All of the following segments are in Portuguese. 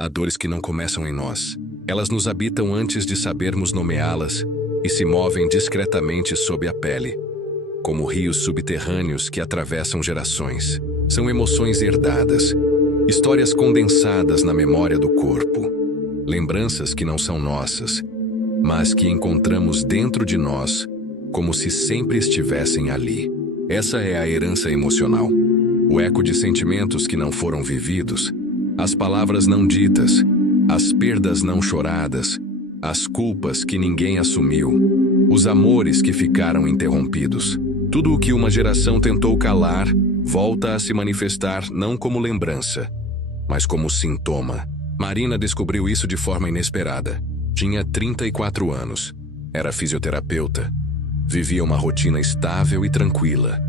Há dores que não começam em nós. Elas nos habitam antes de sabermos nomeá-las e se movem discretamente sob a pele, como rios subterrâneos que atravessam gerações. São emoções herdadas, histórias condensadas na memória do corpo, lembranças que não são nossas, mas que encontramos dentro de nós, como se sempre estivessem ali. Essa é a herança emocional, o eco de sentimentos que não foram vividos, as palavras não ditas, as perdas não choradas, as culpas que ninguém assumiu, os amores que ficaram interrompidos. Tudo o que uma geração tentou calar volta a se manifestar não como lembrança, mas como sintoma. Marina descobriu isso de forma inesperada. Tinha 34 anos, era fisioterapeuta, vivia uma rotina estável e tranquila,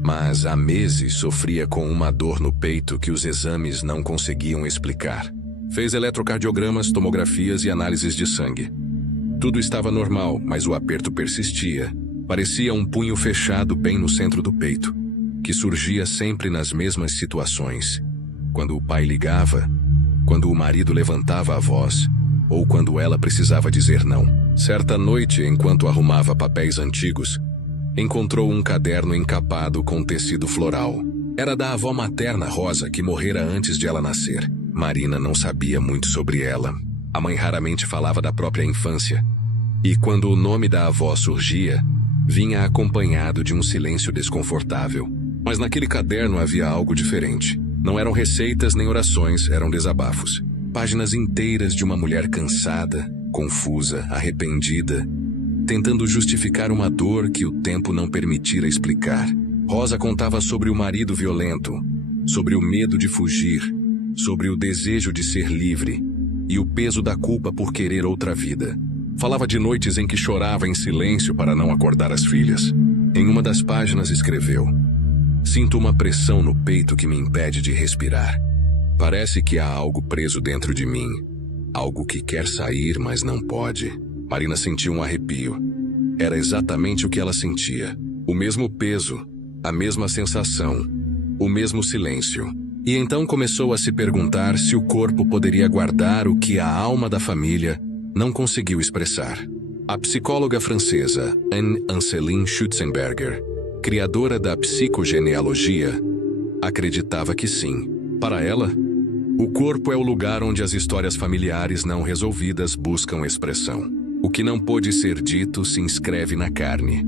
mas há meses sofria com uma dor no peito que os exames não conseguiam explicar. Fez eletrocardiogramas, tomografias e análises de sangue. Tudo estava normal, mas o aperto persistia. Parecia um punho fechado bem no centro do peito, que surgia sempre nas mesmas situações. Quando o pai ligava, quando o marido levantava a voz, ou quando ela precisava dizer não. Certa noite, enquanto arrumava papéis antigos, encontrou um caderno encapado com tecido floral. Era da avó materna Rosa, que morrera antes de ela nascer. Marina não sabia muito sobre ela. A mãe raramente falava da própria infância. E quando o nome da avó surgia, vinha acompanhado de um silêncio desconfortável. Mas naquele caderno havia algo diferente. Não eram receitas nem orações, eram desabafos. Páginas inteiras de uma mulher cansada, confusa, arrependida, tentando justificar uma dor que o tempo não permitira explicar. Rosa contava sobre o marido violento, sobre o medo de fugir, sobre o desejo de ser livre e o peso da culpa por querer outra vida. Falava de noites em que chorava em silêncio para não acordar as filhas. Em uma das páginas escreveu: "Sinto uma pressão no peito que me impede de respirar. Parece que há algo preso dentro de mim, algo que quer sair, mas não pode." Marina sentiu um arrepio. Era exatamente o que ela sentia. O mesmo peso, a mesma sensação, o mesmo silêncio. E então começou a se perguntar se o corpo poderia guardar o que a alma da família não conseguiu expressar. A psicóloga francesa Anne-Anseline Schutzenberger, criadora da psicogenealogia, acreditava que sim. Para ela, o corpo é o lugar onde as histórias familiares não resolvidas buscam expressão. O que não pôde ser dito se inscreve na carne,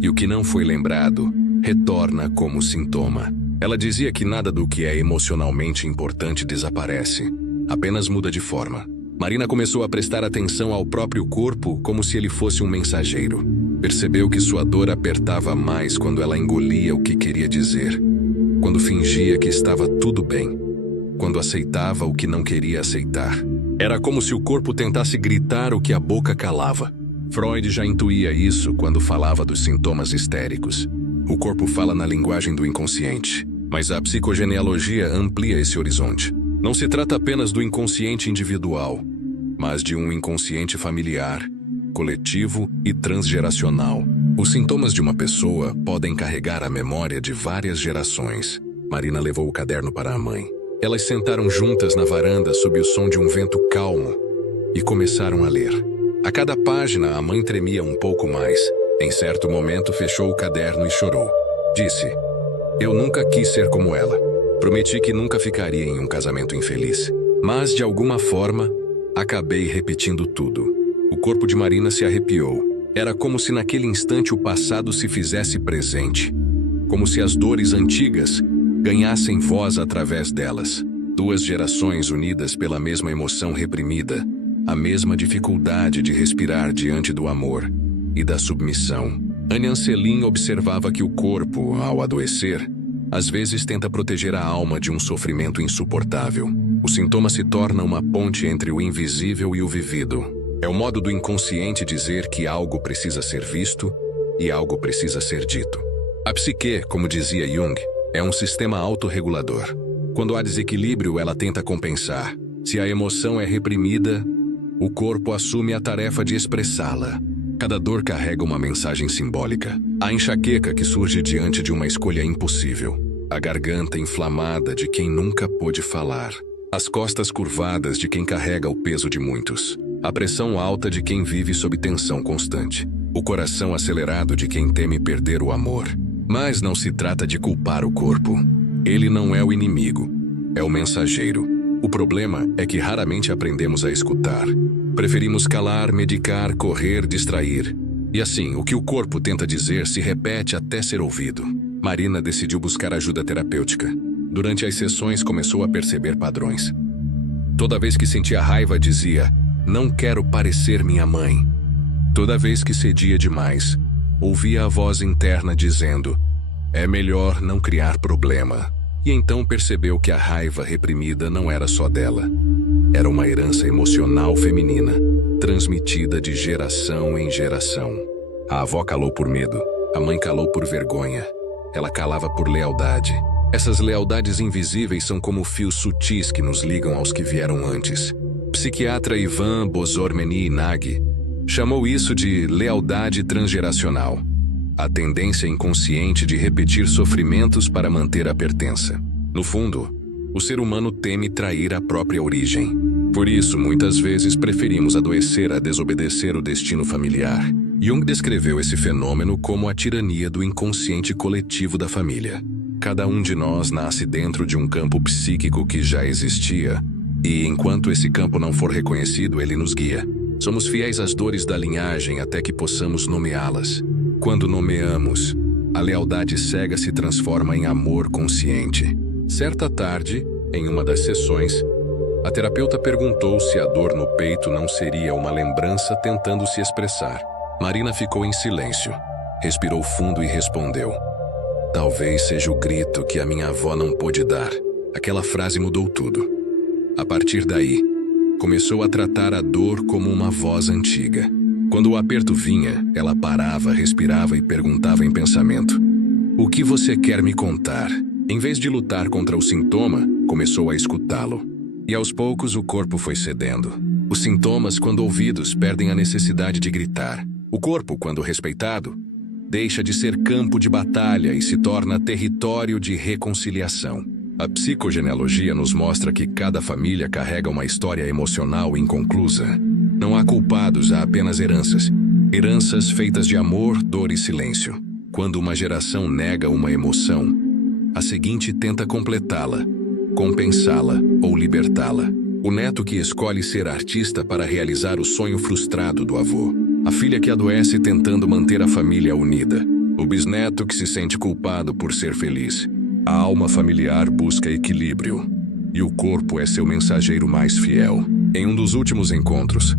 e o que não foi lembrado retorna como sintoma. Ela dizia que nada do que é emocionalmente importante desaparece, apenas muda de forma. Marina começou a prestar atenção ao próprio corpo como se ele fosse um mensageiro. Percebeu que sua dor apertava mais quando ela engolia o que queria dizer, quando fingia que estava tudo bem, quando aceitava o que não queria aceitar. Era como se o corpo tentasse gritar o que a boca calava. Freud já intuía isso quando falava dos sintomas histéricos. O corpo fala na linguagem do inconsciente, mas a psicogenealogia amplia esse horizonte. Não se trata apenas do inconsciente individual, mas de um inconsciente familiar, coletivo e transgeracional. Os sintomas de uma pessoa podem carregar a memória de várias gerações. Marina levou o caderno para a mãe. Elas sentaram juntas na varanda sob o som de um vento calmo e começaram a ler. A cada página, a mãe tremia um pouco mais. Em certo momento, fechou o caderno e chorou. Disse: "Eu nunca quis ser como ela. Prometi que nunca ficaria em um casamento infeliz. Mas, de alguma forma, acabei repetindo tudo." O corpo de Marina se arrepiou. Era como se naquele instante o passado se fizesse presente. Como se as dores antigas ganhassem voz através delas. Duas gerações unidas pela mesma emoção reprimida, a mesma dificuldade de respirar diante do amor e da submissão. Anne-Anseline observava que o corpo, ao adoecer, às vezes tenta proteger a alma de um sofrimento insuportável. O sintoma se torna uma ponte entre o invisível e o vivido. É o modo do inconsciente dizer que algo precisa ser visto e algo precisa ser dito. A psique, como dizia Jung, é um sistema autorregulador. Quando há desequilíbrio, ela tenta compensar. Se a emoção é reprimida, o corpo assume a tarefa de expressá-la. Cada dor carrega uma mensagem simbólica. A enxaqueca que surge diante de uma escolha impossível. A garganta inflamada de quem nunca pôde falar. As costas curvadas de quem carrega o peso de muitos. A pressão alta de quem vive sob tensão constante. O coração acelerado de quem teme perder o amor. Mas não se trata de culpar o corpo. Ele não é o inimigo, é o mensageiro. O problema é que raramente aprendemos a escutar. Preferimos calar, medicar, correr, distrair. E assim, o que o corpo tenta dizer se repete até ser ouvido. Marina decidiu buscar ajuda terapêutica. Durante as sessões começou a perceber padrões. Toda vez que sentia raiva dizia: "Não quero parecer minha mãe." Toda vez que cedia demais, ouvia a voz interna dizendo: "É melhor não criar problema." E então percebeu que a raiva reprimida não era só dela. Era uma herança emocional feminina, transmitida de geração em geração. A avó calou por medo, a mãe calou por vergonha. Ela calava por lealdade. Essas lealdades invisíveis são como fios sutis que nos ligam aos que vieram antes. Psiquiatra Ivan Bozormeni-Nagy chamou isso de lealdade transgeracional. A tendência inconsciente de repetir sofrimentos para manter a pertença. No fundo, o ser humano teme trair a própria origem. Por isso, muitas vezes preferimos adoecer a desobedecer o destino familiar. Jung descreveu esse fenômeno como a tirania do inconsciente coletivo da família. Cada um de nós nasce dentro de um campo psíquico que já existia, e enquanto esse campo não for reconhecido, ele nos guia. Somos fiéis às dores da linhagem até que possamos nomeá-las. Quando nomeamos, a lealdade cega se transforma em amor consciente. Certa tarde, em uma das sessões, a terapeuta perguntou se a dor no peito não seria uma lembrança tentando se expressar. Marina ficou em silêncio, respirou fundo e respondeu: "Talvez seja o grito que a minha avó não pôde dar." Aquela frase mudou tudo. A partir daí, começou a tratar a dor como uma voz antiga. Quando o aperto vinha, ela parava, respirava e perguntava em pensamento: "O que você quer me contar?" Em vez de lutar contra o sintoma, começou a escutá-lo. E aos poucos o corpo foi cedendo. Os sintomas, quando ouvidos, perdem a necessidade de gritar. O corpo, quando respeitado, deixa de ser campo de batalha e se torna território de reconciliação. A psicogenealogia nos mostra que cada família carrega uma história emocional inconclusa. Não há culpados, há apenas heranças. Heranças feitas de amor, dor e silêncio. Quando uma geração nega uma emoção, a seguinte tenta completá-la, compensá-la ou libertá-la. O neto que escolhe ser artista para realizar o sonho frustrado do avô. A filha que adoece tentando manter a família unida. O bisneto que se sente culpado por ser feliz. A alma familiar busca equilíbrio. E o corpo é seu mensageiro mais fiel. Em um dos últimos encontros,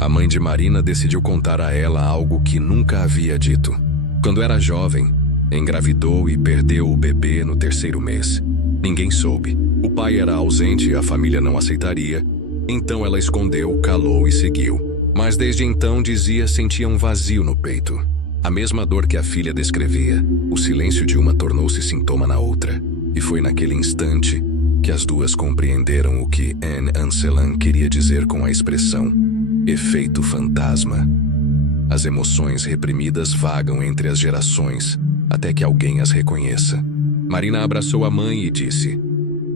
a mãe de Marina decidiu contar a ela algo que nunca havia dito. Quando era jovem, engravidou e perdeu o bebê no 3º mês. Ninguém soube. O pai era ausente e a família não aceitaria. Então ela escondeu, calou e seguiu. Mas desde então dizia sentia um vazio no peito. A mesma dor que a filha descrevia. O silêncio de uma tornou-se sintoma na outra. E foi naquele instante que as duas compreenderam o que Anne Anselan queria dizer com a expressão efeito fantasma. As emoções reprimidas vagam entre as gerações até que alguém as reconheça. Marina abraçou a mãe e disse: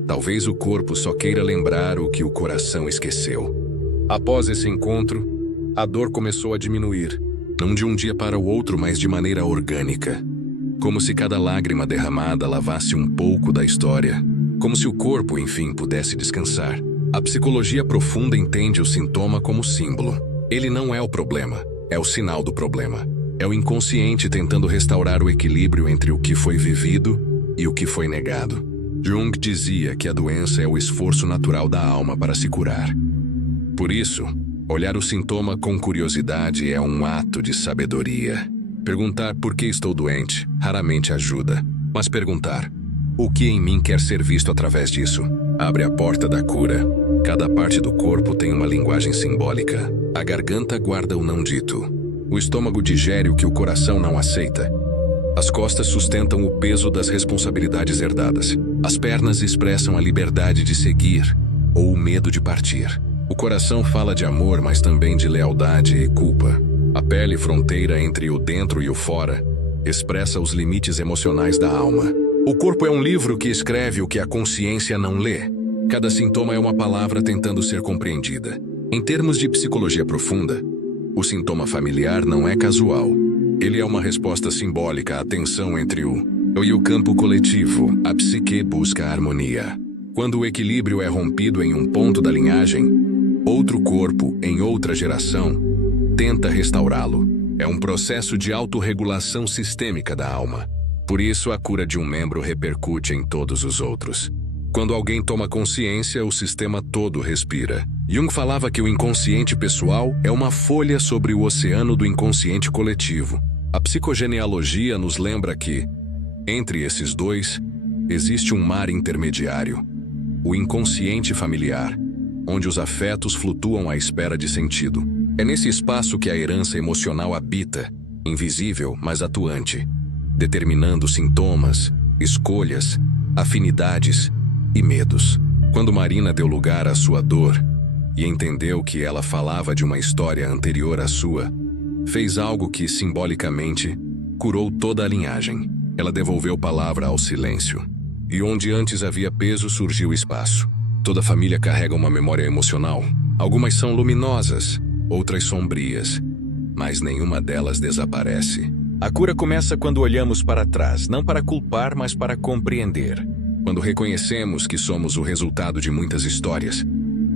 "Talvez o corpo só queira lembrar o que o coração esqueceu." Após esse encontro, a dor começou a diminuir, não de um dia para o outro, mas de maneira orgânica. Como se cada lágrima derramada lavasse um pouco da história. Como se o corpo, enfim, pudesse descansar. A psicologia profunda entende o sintoma como símbolo. Ele não é o problema, é o sinal do problema. É o inconsciente tentando restaurar o equilíbrio entre o que foi vivido e o que foi negado. Jung dizia que a doença é o esforço natural da alma para se curar. Por isso, olhar o sintoma com curiosidade é um ato de sabedoria. Perguntar por que estou doente raramente ajuda, mas perguntar o que em mim quer ser visto através disso abre a porta da cura. Cada parte do corpo tem uma linguagem simbólica. A garganta guarda o não dito. O estômago digere o que o coração não aceita. As costas sustentam o peso das responsabilidades herdadas. As pernas expressam a liberdade de seguir ou o medo de partir. O coração fala de amor, mas também de lealdade e culpa. A pele, fronteira entre o dentro e o fora, expressa os limites emocionais da alma. O corpo é um livro que escreve o que a consciência não lê. Cada sintoma é uma palavra tentando ser compreendida. Em termos de psicologia profunda, o sintoma familiar não é casual. Ele é uma resposta simbólica à tensão entre o eu e o campo coletivo. A psique busca a harmonia. Quando o equilíbrio é rompido em um ponto da linhagem, outro corpo, em outra geração, tenta restaurá-lo. É um processo de autorregulação sistêmica da alma. Por isso, a cura de um membro repercute em todos os outros. Quando alguém toma consciência, o sistema todo respira. Jung falava que o inconsciente pessoal é uma folha sobre o oceano do inconsciente coletivo. A psicogenealogia nos lembra que, entre esses dois, existe um mar intermediário, o inconsciente familiar, onde os afetos flutuam à espera de sentido. É nesse espaço que a herança emocional habita, invisível, mas atuante, determinando sintomas, escolhas, afinidades e medos. Quando Marina deu lugar à sua dor e entendeu que ela falava de uma história anterior à sua, fez algo que, simbolicamente, curou toda a linhagem. Ela devolveu palavra ao silêncio. E onde antes havia peso, surgiu espaço. Toda família carrega uma memória emocional. Algumas são luminosas, outras sombrias, mas nenhuma delas desaparece. A cura começa quando olhamos para trás, não para culpar, mas para compreender. Quando reconhecemos que somos o resultado de muitas histórias,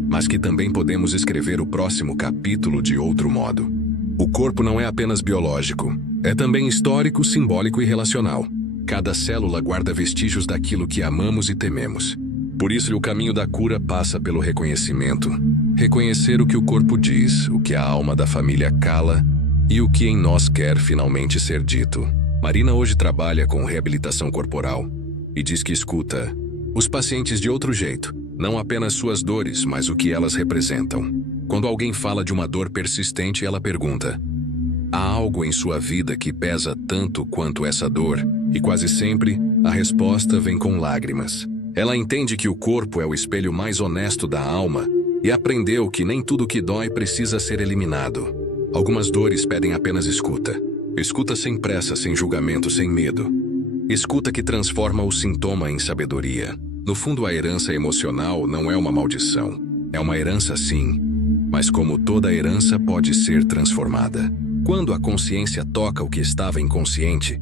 mas que também podemos escrever o próximo capítulo de outro modo. O corpo não é apenas biológico, é também histórico, simbólico e relacional. Cada célula guarda vestígios daquilo que amamos e tememos. Por isso, o caminho da cura passa pelo reconhecimento. Reconhecer o que o corpo diz, o que a alma da família cala e o que em nós quer finalmente ser dito. Marina hoje trabalha com reabilitação corporal e diz que escuta os pacientes de outro jeito, não apenas suas dores, mas o que elas representam. Quando alguém fala de uma dor persistente, ela pergunta: há algo em sua vida que pesa tanto quanto essa dor? E quase sempre, a resposta vem com lágrimas. Ela entende que o corpo é o espelho mais honesto da alma e aprendeu que nem tudo que dói precisa ser eliminado. Algumas dores pedem apenas escuta. Escuta sem pressa, sem julgamento, sem medo. Escuta que transforma o sintoma em sabedoria. No fundo, a herança emocional não é uma maldição. É uma herança sim, mas como toda herança pode ser transformada. Quando a consciência toca o que estava inconsciente,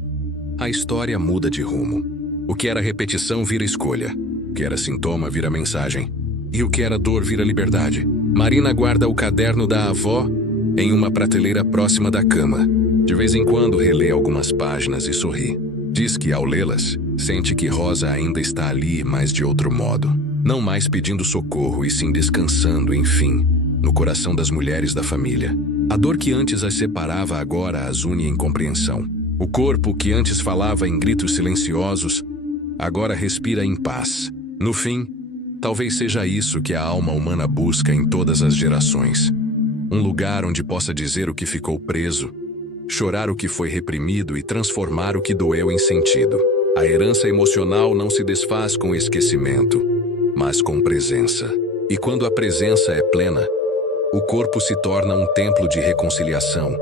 a história muda de rumo. O que era repetição vira escolha. O que era sintoma vira mensagem. E o que era dor vira liberdade. Marina guarda o caderno da avó em uma prateleira próxima da cama. De vez em quando relê algumas páginas e sorri. Diz que, ao lê-las, sente que Rosa ainda está ali, mas de outro modo. Não mais pedindo socorro, e sim descansando, enfim, no coração das mulheres da família. A dor que antes as separava agora as une em compreensão. O corpo que antes falava em gritos silenciosos, agora respira em paz. No fim, talvez seja isso que a alma humana busca em todas as gerações. Um lugar onde possa dizer o que ficou preso, chorar o que foi reprimido e transformar o que doeu em sentido. A herança emocional não se desfaz com esquecimento, mas com presença. E quando a presença é plena, o corpo se torna um templo de reconciliação,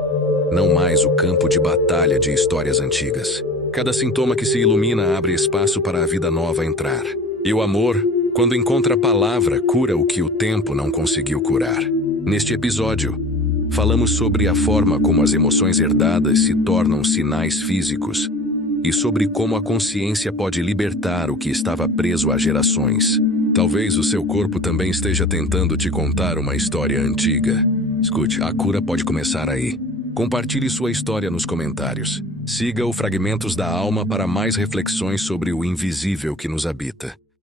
não mais o campo de batalha de histórias antigas. Cada sintoma que se ilumina abre espaço para a vida nova entrar. E o amor, quando encontra a palavra, cura o que o tempo não conseguiu curar. Neste episódio, falamos sobre a forma como as emoções herdadas se tornam sinais físicos e sobre como a consciência pode libertar o que estava preso há gerações. Talvez o seu corpo também esteja tentando te contar uma história antiga. Escute, a cura pode começar aí. Compartilhe sua história nos comentários. Siga o Fragmentos da Alma para mais reflexões sobre o invisível que nos habita.